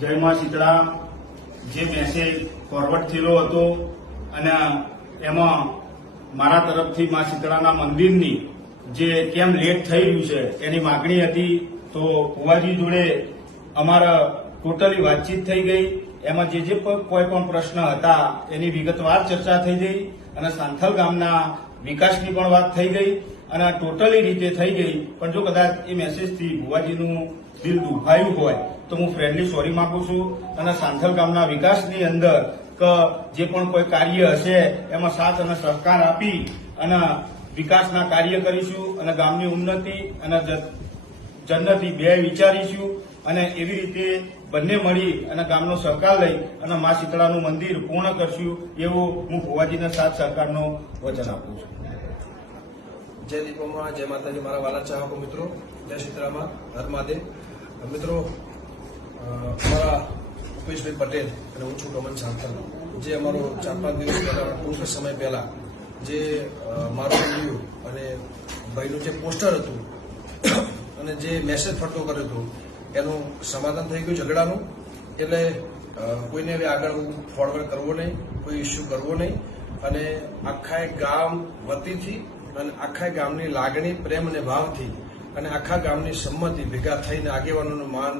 જય માં શીતળા જે મેસેજ ફોરવર્ડ થયેલો હતો અને એમાં મારા તરફથી માં શીતળાના મંદિરની જે કેમ લેટ થઈ રહ્યું છે એની માગણી હતી। તો ભુવાજી જોડે અમારા ટોટલી વાતચીત થઈ ગઈ। એમાં જે કોઈ પણ પ્રશ્ન હતા એની વિગતવાર ચર્ચા થઈ ગઈ અને સાંથલ ગામના વિકાસની પણ વાત થઈ ગઈ અને ટોટલી રીતે થઈ ગઈ। પણ જો કદાચ એ મેસેજથી ભુવાજીનું દિલ દુભાયું હોય તો હું ફ્રેન્ડલી સોરી માંગુ છું અને સાંથલ ગામના વિકાસની અંદર કે જે પણ કોઈ કાર્ય હશે એમાં સાથ અને સહકાર આપી અને વિકાસના કાર્ય કરીશું અને ગામની ઉન્નતિ અને જન્નતિ બે વિચારીશું અને એવી રીતે બંને મળી અને ગામનો સહકાર લઈ અને મા શીતળાનું મંદિર પૂર્ણ કરશું એવું હું ભુવાજીના સાથ સહકારનો વચન આપું છું। जय दीपोमा जय माताजी मारा वाला चाहको मित्रों जय शीतळाમાં હર મહાદેવ। મિત્રો અમારા ભૂપેશભાઈ પટેલ અને હું છું ગમન સાંથલ જે અમારો 4-5 દિવસ પહેલા ટૂંક સમય પહેલા જે મારો વિડીયો અને ભાઈનું જે પોસ્ટર હતું અને જે મેસેજ ફરતો કર્યો હતો એનું સમાધાન થઈ ગયું ઝઘડાનું। એટલે કોઈને હવે આગળ ફોરવર્ડ કરવો નહીં, કોઈ ઇસ્યુ કરવો નહીં અને આખા ગામ વતીથી અને આખા ગામની લાગણી પ્રેમ અને ભાવથી અને આખા ગામની સંમતિ ભેગા થઈને આગેવાનોનું માન